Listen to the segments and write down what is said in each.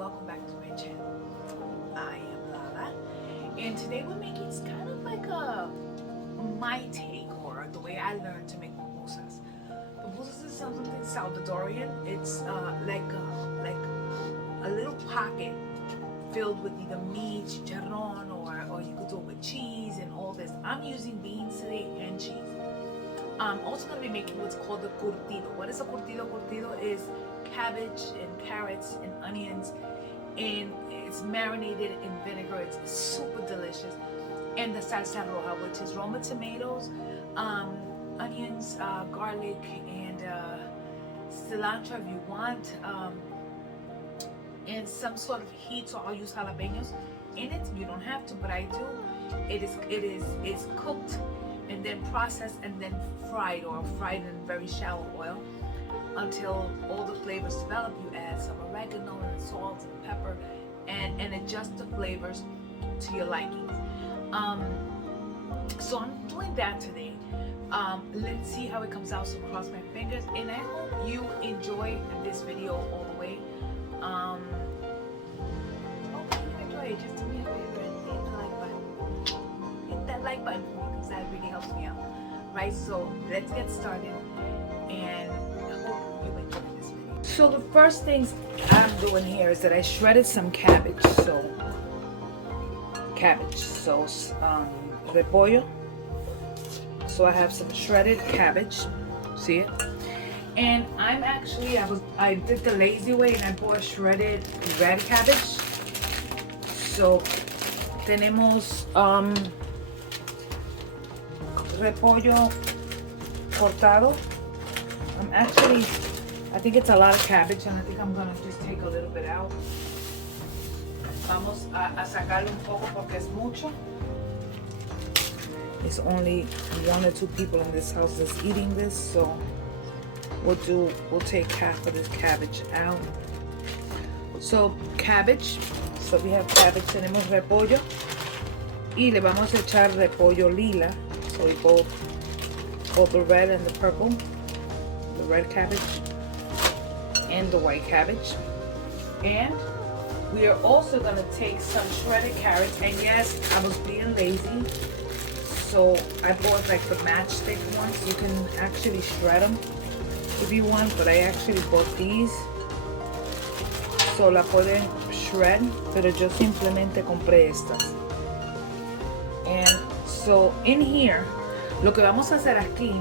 welcome back to my channel. I am Lala, and today we're making kind of like my take or the way I learned to make pupusas. Pupusas is something Salvadorean. It's like a little pocket filled with either meat, chicharron, or you could do it with cheese and all this. I'm using beans today and cheese. I'm also going to be making what's called the curtido. What is a curtido? Curtido is cabbage and carrots and onions, and it's marinated in vinegar. It's super delicious. And the salsa roja, which is Roma tomatoes, onions, garlic, and cilantro if you want, and some sort of heat. So I'll use jalapenos in it. You don't have to, but I do. It's cooked and then processed and then fried in very shallow oil until all the flavors develop. You add some oregano and salt and pepper and adjust the flavors to your likings. So I'm doing that today. Let's see how it comes out. So cross my fingers, and I hope you enjoy this video all the way. Okay, you enjoy it. Just do me a favor and hit the like button. Hit that like button for me because that really helps me out. Right, so let's get started, and I hope you enjoy this video. So the first things I'm doing here is that I shredded some cabbage. So repollo. So I have some shredded cabbage. See it? And I did the lazy way and I bought shredded red cabbage. So tenemos repollo cortado. I think it's a lot of cabbage, and I think I'm gonna just take a little bit out. Vamos a sacarle un poco porque es mucho. It's only 1 or 2 people in this house that's eating this, so we'll take half of this cabbage out. So cabbage, so we have cabbage, tenemos repollo, y le vamos a echar repollo lila. So we both the red and the purple, the red cabbage and the white cabbage. And we are also going to take some shredded carrots. And yes, I was being lazy, so I bought like the matchstick ones. You can actually shred them if you want, but I actually bought these. So la pueden shred, pero yo simplemente compré estas. And so in here, lo que vamos a hacer aquí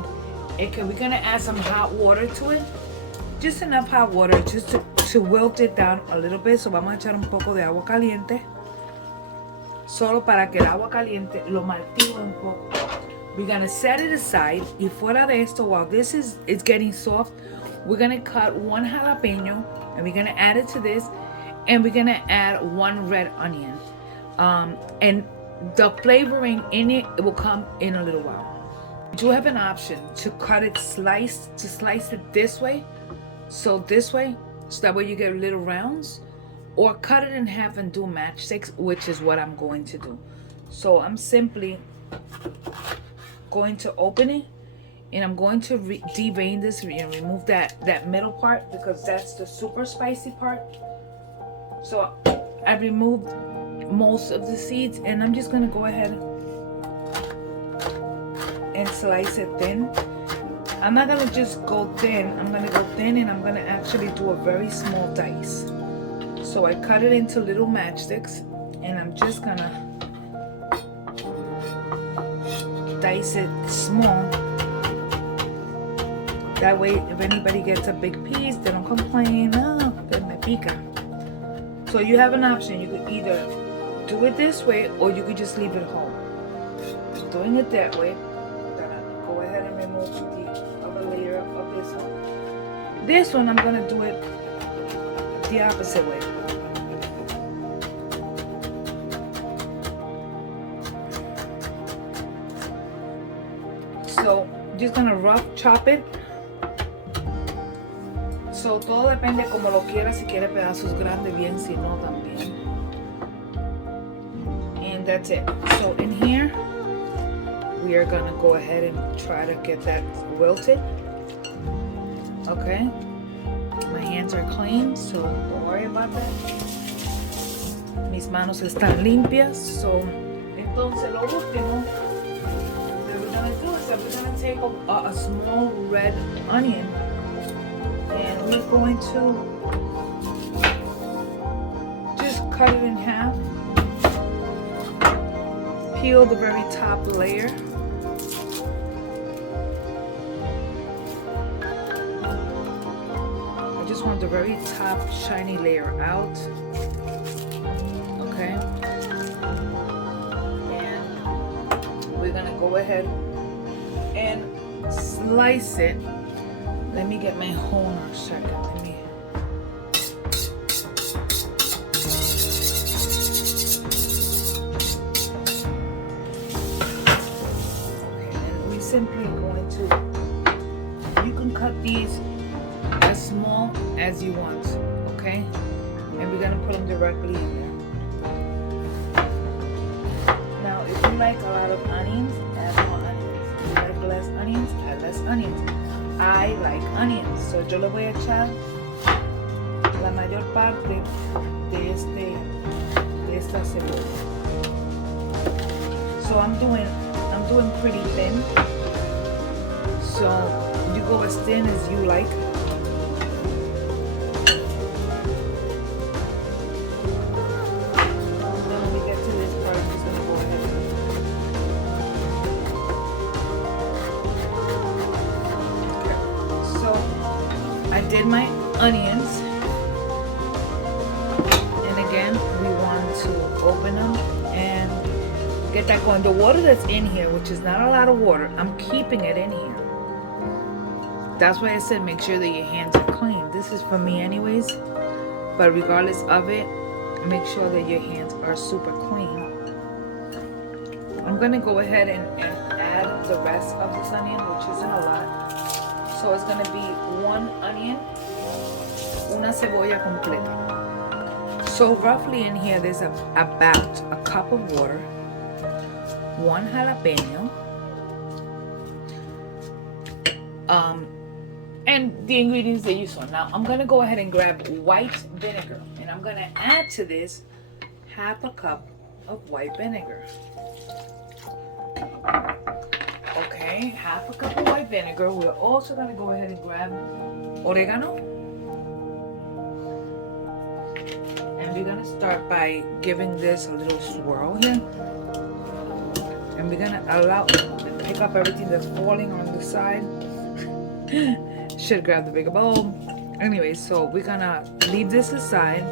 es que we're going to add some hot water to it. Just enough hot water just to wilt it down a little bit. So vamos a echar un poco de agua caliente. Solo para que el agua caliente lo martille un poco. We're going to set it aside. Y fuera de esto, while this is getting soft, we're going to cut 1 jalapeno and we're going to add it to this. And we're going to add 1 red onion. And the flavoring in it will come in a little while. You do have an option to cut it slice it this way. So this way, so that way you get little rounds. Or cut it in half and do matchsticks, which is what I'm going to do. So I'm simply going to open it, and I'm going to devein this and remove that middle part, because that's the super spicy part. So I removed most of the seeds, and I'm just going to go ahead and slice it thin. I'm not going to just go thin. I'm going to go thin, and I'm going to actually do a very small dice. So I cut it into little matchsticks, and I'm just going to dice it small. That way, if anybody gets a big piece, they don't complain. Oh, que me pica. So you have an option. You could either do it this way, or you could just leave it whole. Doing it that way, I'm gonna go ahead and remove the other layer of this one. This one, I'm gonna do it the opposite way. So just gonna rough chop it. So todo depende como lo quiera, si quiere pedazos grandes bien, si no también. And that's it. So in here, we are gonna go ahead and try to get that wilted. Okay, my hands are clean, so don't worry about that. Mis manos están limpias. So, entonces lo último that we're gonna do is that we're gonna take a small red onion and we're going to just cut it in half. Peel the very top layer. I just want the very top shiny layer out. Okay. And we're gonna go ahead and slice it. Let me get my honer a second. Let me. Okay, and we simply going to. You can cut these as small as you want. Okay, and we're gonna put them directly in there. Now, if you like a lot of onions, add more onions. If you like less onions, add less onions. I like onions, so yo le voy a echar la mayor parte de esta cebolla. So I'm doing pretty thin. So you go as thin as you like. I did my onions, and again we want to open them and get that going. The water that's in here, which is not a lot of water, I'm keeping it in here. That's why I said make sure that your hands are clean. This is for me anyways, but regardless of it, make sure that your hands are super clean. I'm gonna go ahead and add the rest of this onion, which isn't a lot. So it's gonna be one onion, una cebolla completa. So roughly in here, there's about a cup of water, one jalapeno, and the ingredients that you saw. Now I'm gonna go ahead and grab white vinegar, and I'm gonna add to this half a cup of white vinegar. Okay, half a cup of white vinegar. We're also going to go ahead and grab oregano. And we're going to start by giving this a little swirl here. And we're going to allow pick up everything that's falling on the side. Should grab the bigger bowl. Anyway, so we're going to leave this aside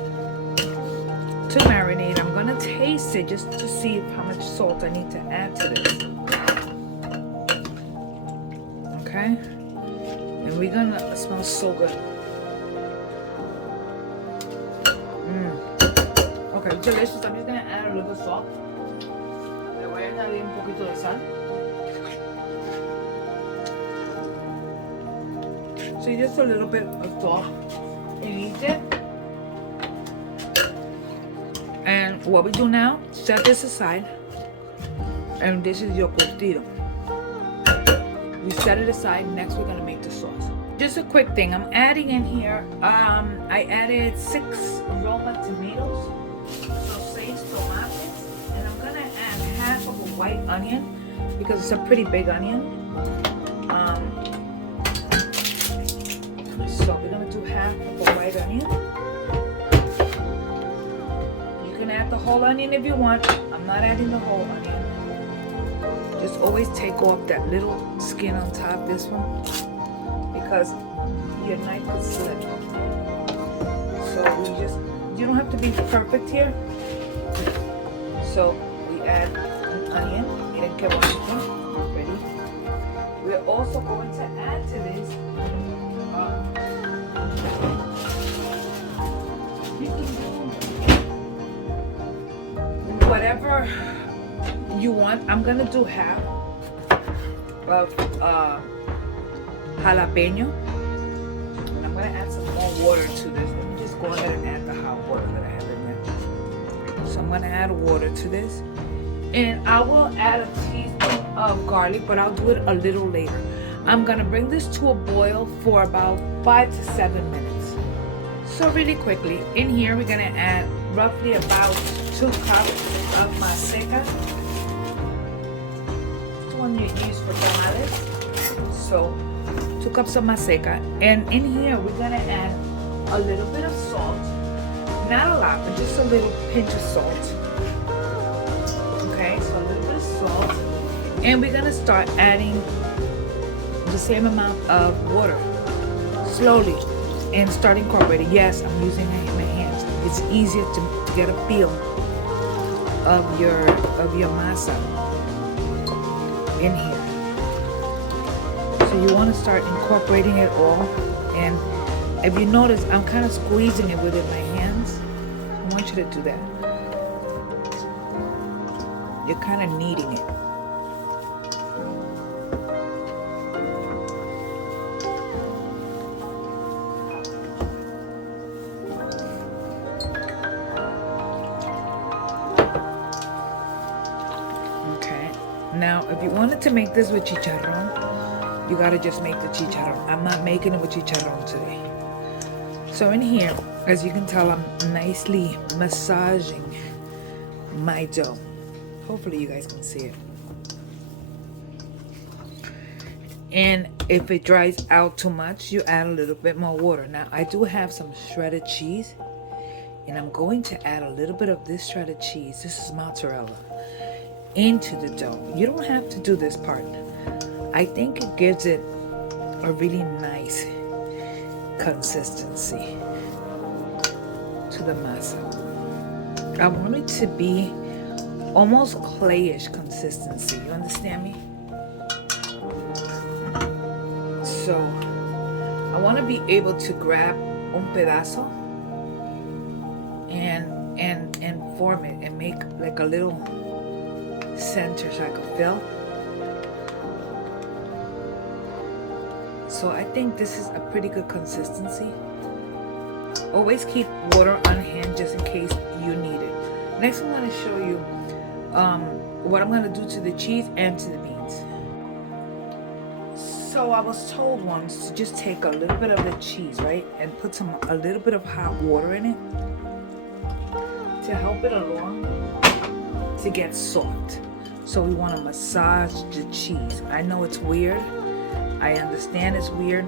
to marinate. I'm going to taste it just to see how much salt I need to add to this. Okay, and we're gonna smell so good. Okay, delicious. I'm just gonna add a little salt. Le voy a añadir un poquito de sal. So just a little bit of salt and eat it. And what we do now, set this aside. And this is your curtido. We set it aside. Next, we're gonna make the sauce. Just a quick thing. I'm adding in here. I added 6 Roma tomatoes, so 6 tomates, and I'm gonna add half of a white onion because it's a pretty big onion. So we're gonna do half of the white onion. You can add the whole onion if you want. I'm not adding the whole onion. Just always take off that little skin on top, this one, because your knife could slip. So you don't have to be perfect here. So we add an onion. Miren qué bonito. Ready? We're also going to add to this. You can do whatever you want. I'm gonna do half of jalapeno, and I'm gonna add some more water to this. Let me just go ahead and add the hot water that I have in there. So I'm gonna add water to this, and I will add a teaspoon of garlic, but I'll do it a little later. I'm gonna bring this to a boil for about 5 to 7 minutes. So really quickly, in here we're gonna add roughly about 2 cups of maseca. It's the one you use for tamales. So 2 cups of maseca, and in here we're gonna add a little bit of salt, not a lot, but just a little pinch of salt. Okay, so a little bit of salt, and we're gonna start adding the same amount of water slowly and start incorporating. Yes, I'm using my hands. It's easier to get a feel of your masa in here. So you want to start incorporating it all, and if you notice, I'm kind of squeezing it within my hands. I want you to do that. You're kind of kneading it. Okay. Now, if you wanted to make this with chicharrón, you gotta just make the chicharrón. I'm not making it with chicharrón today. So in here, as you can tell, I'm nicely massaging my dough. Hopefully you guys can see it. And if it dries out too much, you add a little bit more water. Now I do have some shredded cheese, and I'm going to add a little bit of this shredded cheese, this is mozzarella, into the dough. You don't have to do this part. I think it gives it a really nice consistency to the masa. I want it to be almost clayish consistency. You understand me? So I want to be able to grab un pedazo and form it and make like a little center so I can fill. So I think this is a pretty good consistency. Always keep water on hand just in case you need it. Next I'm going to show you what I'm going to do to the cheese and to the beans. So I was told once to just take a little bit of the cheese, right, and put a little bit of hot water in it to help it along to get soft. So we want to massage the cheese. I know it's weird. I understand it's weird,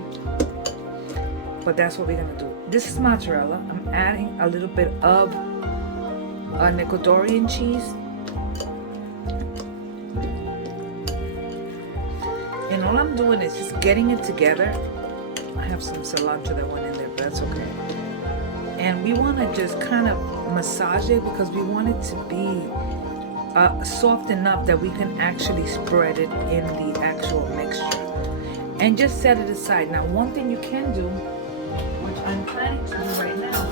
but that's what we're gonna do. This is mozzarella. I'm adding a little bit of Ecuadorian cheese, and all I'm doing is just getting it together. I have some cilantro that went in there, but that's okay. And we want to just kind of massage it because we want it to be soft enough that we can actually spread it in the actual mixture. And just set it aside. Now, one thing you can do, which I'm planning to do right now,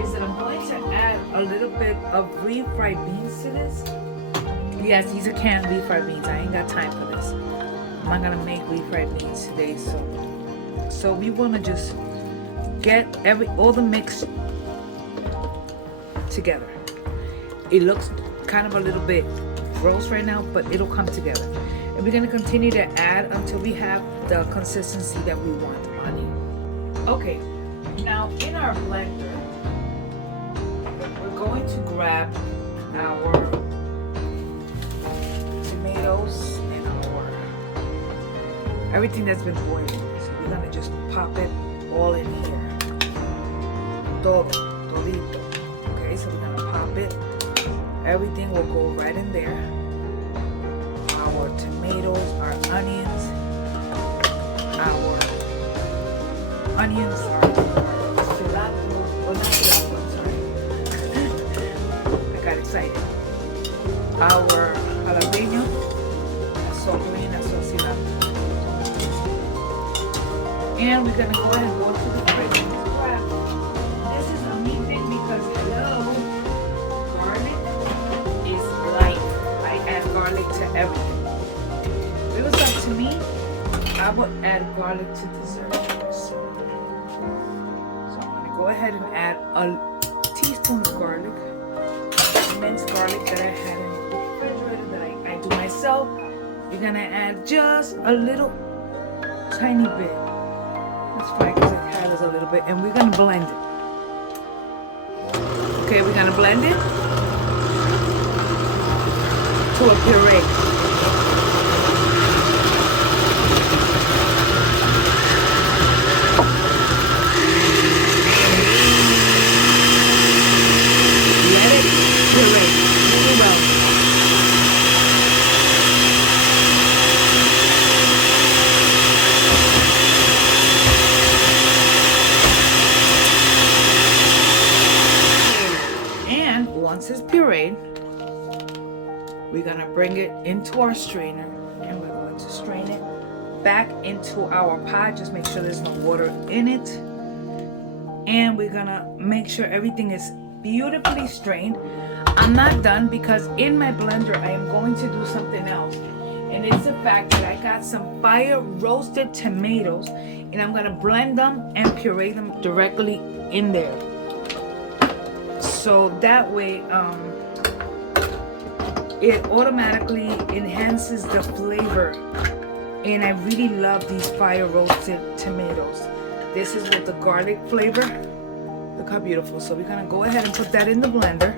is that I'm going to add a little bit of refried beans to this. Yes, these are canned refried beans. I ain't got time for this. I'm not gonna make refried beans today, so we want to just get all the mix together. It looks kind of a little bit gross right now, but it'll come together. And we're going to continue to add until we have the consistency that we want on it. Okay, now in our blender, we're going to grab our tomatoes and everything that's been boiling. So we're going to just pop it all in here. Todito. Okay, so we're going to pop it. Everything will go right in there. Our tomatoes, our onions, our cilantro, oh not cilantro, I'm sorry. I got excited. Our jalapeno, so green, so cilantro. And we're gonna go ahead and go to the fridge and grab. This is a meat thing because hello, garlic is life. I add garlic to everything. If it was up to me, I would add garlic to dessert. So I'm going to go ahead and add a teaspoon of garlic, minced garlic that I had in the refrigerator that I do myself. You're going to add just a little tiny bit. That's fine because it has a little bit. And we're going to blend it. Okay, we're gonna blend it to a puree. Let it puree really well. And once it's pureed, we're gonna bring it into our strainer and we're going to strain it back into our pot. Just make sure there's no water in it. And we're gonna make sure everything is beautifully strained. I'm not done because in my blender I am going to do something else. And it's the fact that I got some fire roasted tomatoes and I'm gonna blend them and puree them directly in there. So that way, it automatically enhances the flavor. And I really love these fire roasted tomatoes. This is with the garlic flavor. Look how beautiful. So we're gonna go ahead and put that in the blender.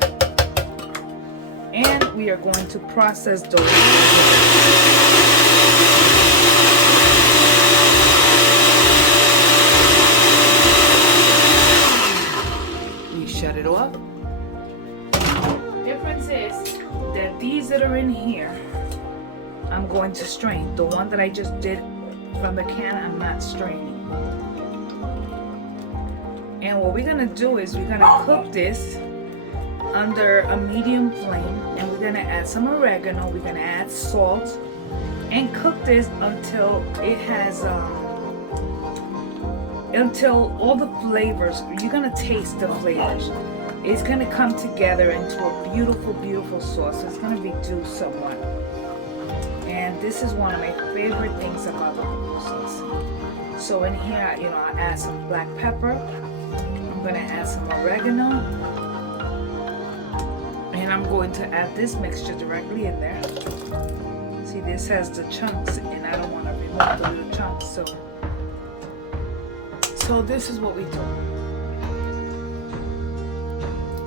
And we are going to process those. We shut it off. Difference is that these that are in here, I'm going to strain. The one that I just did from the can, I'm not straining. And what we're gonna do is we're gonna cook this under a medium flame, and we're gonna add some oregano, we're gonna add salt, and cook this until it has until all the flavors, you're gonna taste the flavors. It's gonna come together into a beautiful, beautiful sauce. It's gonna reduce somewhat. And this is one of my favorite things about the pupusas. So in here, I add some black pepper. I'm gonna add some oregano. And I'm going to add this mixture directly in there. See, this has the chunks and I don't wanna remove the little chunks. So this is what we do.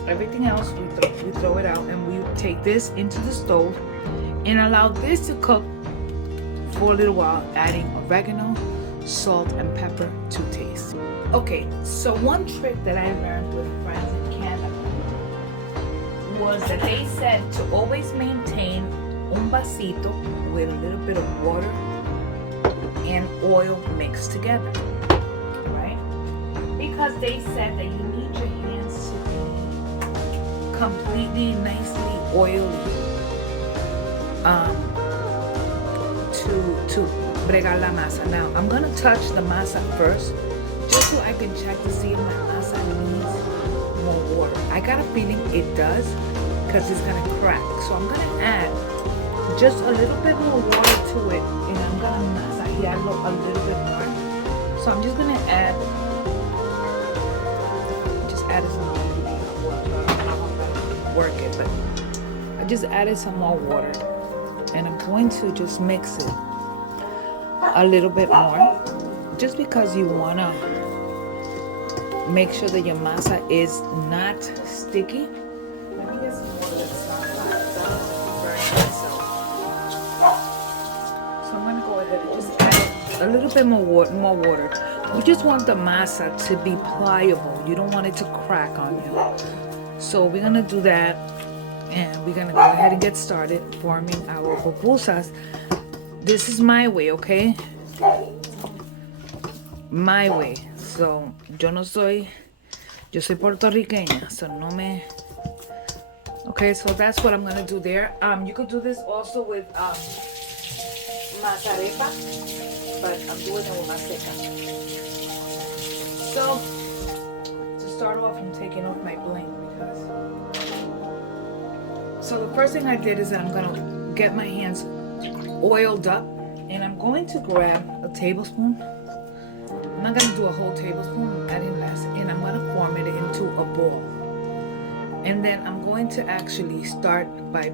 Everything else, we throw it out and we take this into the stove and allow this to cook for a little while, adding oregano, salt, and pepper to taste. Okay, so one trick that I learned with friends in Canada was that they said to always maintain un vasito with a little bit of water and oil mixed together, right? Because they said that you need your hands to be completely nicely oily to bregar la masa. Now I'm gonna touch the masa first just so I can check to see if my masa needs more water. I got a feeling it does because it's gonna crack, so I'm gonna add just a little bit more water to it and I'm gonna massajearlo a little bit more. So I'm just gonna add some more water. I don't know how to work it, but I just added some more water and I'm going to just mix it a little bit more just because you want to make sure that your masa is not sticky. Let me get some water that's not hot. So I'm going to go ahead and just add a little bit more water. You just want the masa to be pliable. You don't want it to crack on you. So we're going to do that. And we're gonna go ahead and get started forming our pupusas. This is my way, okay? My way. So, yo soy puertorriqueña, so no me... Okay, so that's what I'm gonna do there. You could do this also with masarepa, but I'm doing it with maseca. So, to start off, I'm taking off my bling because... So the first thing I did is that I'm gonna get my hands oiled up and I'm going to grab a tablespoon. I'm not gonna do a whole tablespoon, I'm adding less, and I'm gonna form it into a ball. And then I'm going to actually start by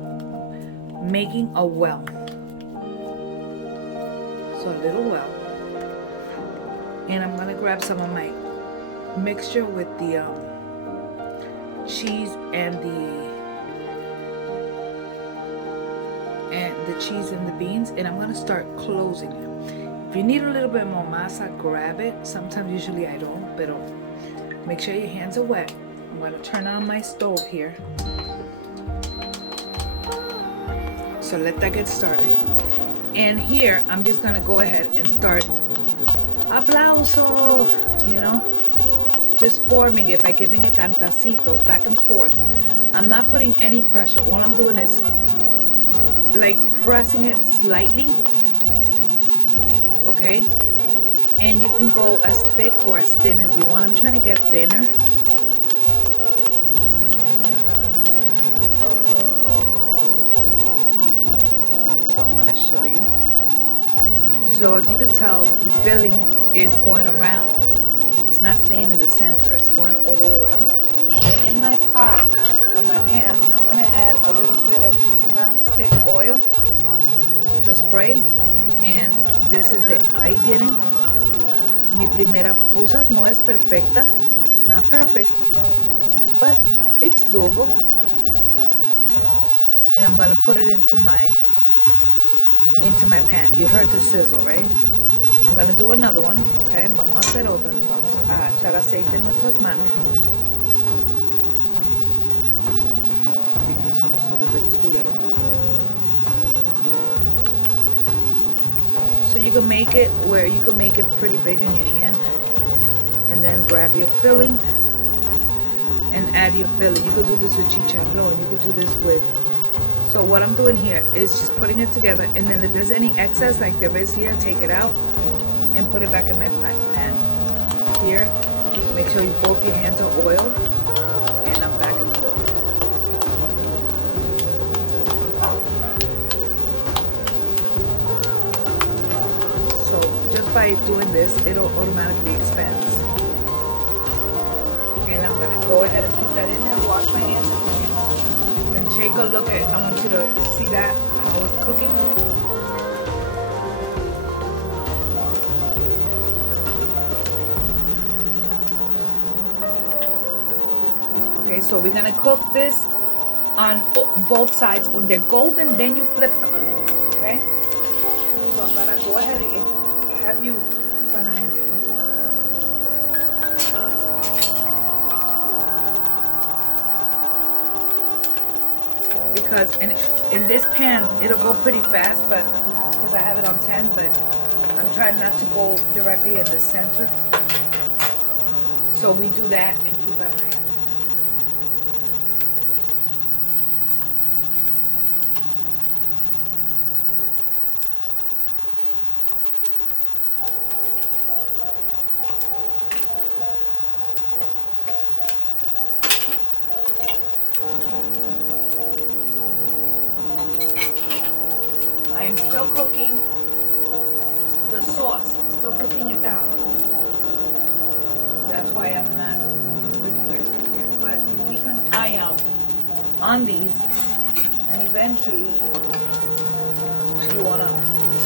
making a well. So a little well. And I'm gonna grab some of my mixture with the cheese and the cheese and the beans, and I'm gonna start closing it. If you need a little bit more masa, grab it. Sometimes, usually I don't, but make sure your hands are wet. I'm gonna turn on my stove here. So let that get started. And here, I'm just gonna go ahead and start aplauso, you know, just forming it by giving it cantacitos back and forth. I'm not putting any pressure. All I'm doing is like pressing it slightly, okay? And you can go as thick or as thin as you want. I'm trying to get thinner. So I'm gonna show you. So as you can tell, the filling is going around. It's not staying in the center, it's going all the way around. And in my pot, on my pan, I'm gonna add a little bit of non-stick oil, the spray, and this is it. Ahí tienen. Mi primera pupusa no es perfecta. It's not perfect, but it's doable. And I'm gonna put it into my pan. You heard the sizzle, right? I'm gonna do another one, okay? Vamos a hacer otra. Vamos a echar aceite en nuestras manos. I think this one is a little bit too little. So you can make it where you can make it pretty big in your hand, and then grab your filling and add your filling. You could do this with chicharrón. You could do this with. So what I'm doing here is just putting it together, and then if there's any excess like there is here, take it out and put it back in my pan. Here, make sure you both your hands are oiled, and I'm back and forth. So just by doing this, it'll automatically expand. And I'm gonna go ahead and put that in there, wash my hands, and take a look at. I want you to see that how it's cooking. Okay, so we're gonna cook this on both sides. When they're golden, then you flip them. Okay? So I'm gonna go ahead and have you keep an eye on it. Because in this pan, it'll go pretty fast, but because I have it on 10, but I'm trying not to go directly in the center. So we do that and keep an eye on it. I am still cooking the sauce. I'm still cooking it down. That's why I'm not with you guys right here. But you keep an eye out on these, and eventually you want to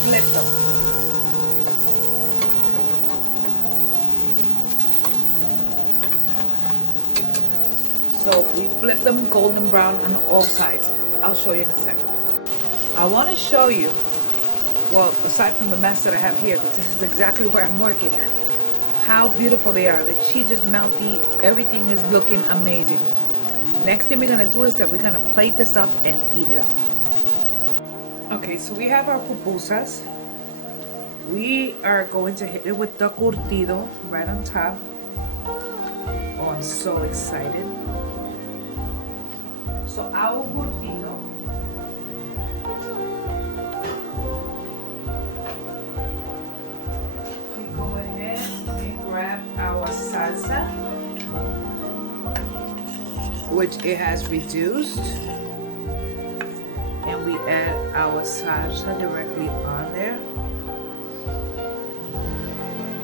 flip them. So we flip them golden brown on all sides. I'll show you in a second. I want to show you, well, aside from the mess that I have here, because this is exactly where I'm working at, how beautiful they are. The cheese is melty. Everything is looking amazing. Next thing we're going to do is that we're going to plate this up and eat it up. Okay, so we have our pupusas. We are going to hit it with the curtido right on top. Oh, I'm so excited. So our curtido. Salsa, which it has reduced, and we add our salsa directly on there.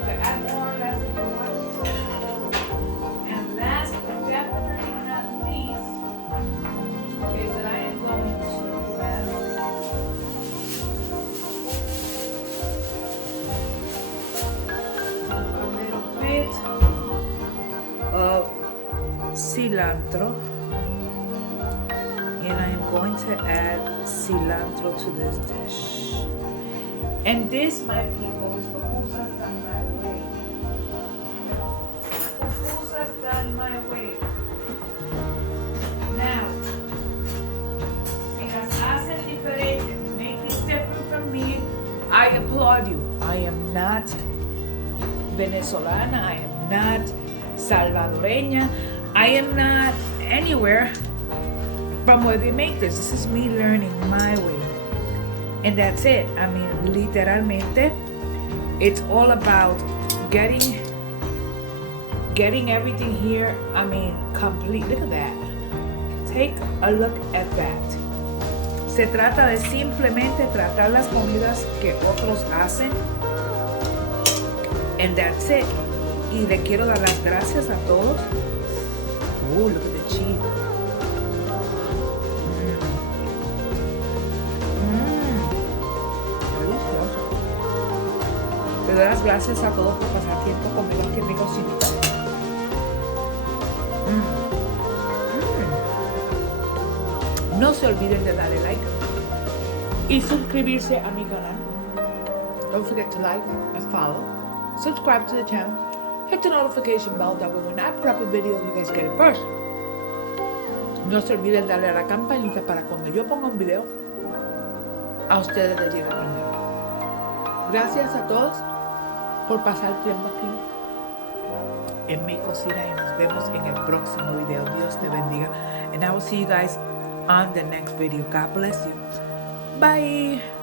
Add more or less if you want. And last but definitely not least is that I am going to add a little bit of cilantro. cilantro. And I am going to add cilantro to this dish. And this, my people, is pupusas done my way. Pupusas done my way. Now, si las hacen diferente, make this different from me, I applaud you. I am not Venezolana, I am not Salvadoreña, I am not anywhere from where they make this. This is me learning my way. And that's it. I mean, literalmente, it's all about getting everything here, I mean, complete. Look at that. Take a look at that. Se trata de simplemente tratar las comidas que otros hacen. And that's it. Y le quiero dar las gracias a todos. Oh, look at the cheese. Delicioso. Le doy las gracias a todos por pasar tiempo conmigo aquí en mi cocinita. No se olviden de darle like y suscribirse a mi canal. Don't forget to like and follow. Subscribe to the channel. Hit the notification bell, that way when I put up a video, you guys get it first. No se olviden darle a la campanita para cuando yo ponga un video, a ustedes les llegue primero. Gracias a todos por pasar tiempo aquí en mi cocina y nos vemos en el próximo video. Dios te bendiga. And I will see you guys on the next video. God bless you. Bye.